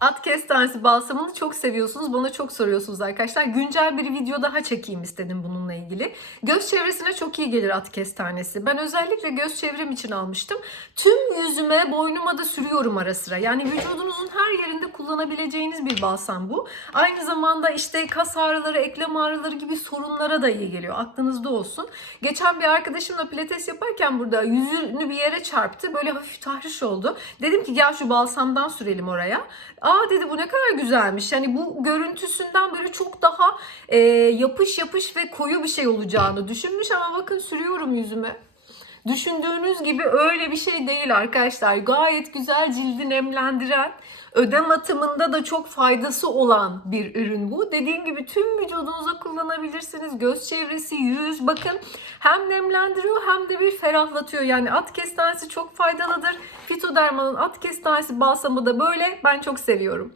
At kestanesi balsamını çok seviyorsunuz. Bana çok soruyorsunuz arkadaşlar. Güncel bir video daha çekeyim istedim bununla ilgili. Göz çevresine çok iyi gelir at kestanesi. Ben özellikle göz çevrem için almıştım. Tüm yüzüme, boynuma da sürüyorum ara sıra. Yani vücudunuzun her yerinde kullanabileceğiniz bir balsam bu. Aynı zamanda işte kas ağrıları, eklem ağrıları gibi sorunlara da iyi geliyor. Aklınızda olsun. Geçen bir arkadaşımla pilates yaparken burada yüzünü bir yere çarptı. Böyle hafif tahriş oldu. Dedim ki gel şu balsamdan sürelim oraya. Aa dedi bu ne kadar güzelmiş. Yani bu görüntüsünden böyle çok daha e, yapış yapış ve koyu bir şey olacağını düşünmüş ama bakın sürüyorum yüzüme. Düşündüğünüz gibi öyle bir şey değil arkadaşlar. Gayet güzel cildi nemlendiren, ödem atımında da çok faydası olan bir ürün bu. Dediğim gibi tüm vücudunuza kullanabilirsiniz. Göz çevresi, yüz bakın hem nemlendiriyor hem de bir ferahlatıyor. Yani at kestanesi çok faydalıdır. Fitodermanın at kestanesi balsamı da böyle. Ben çok seviyorum.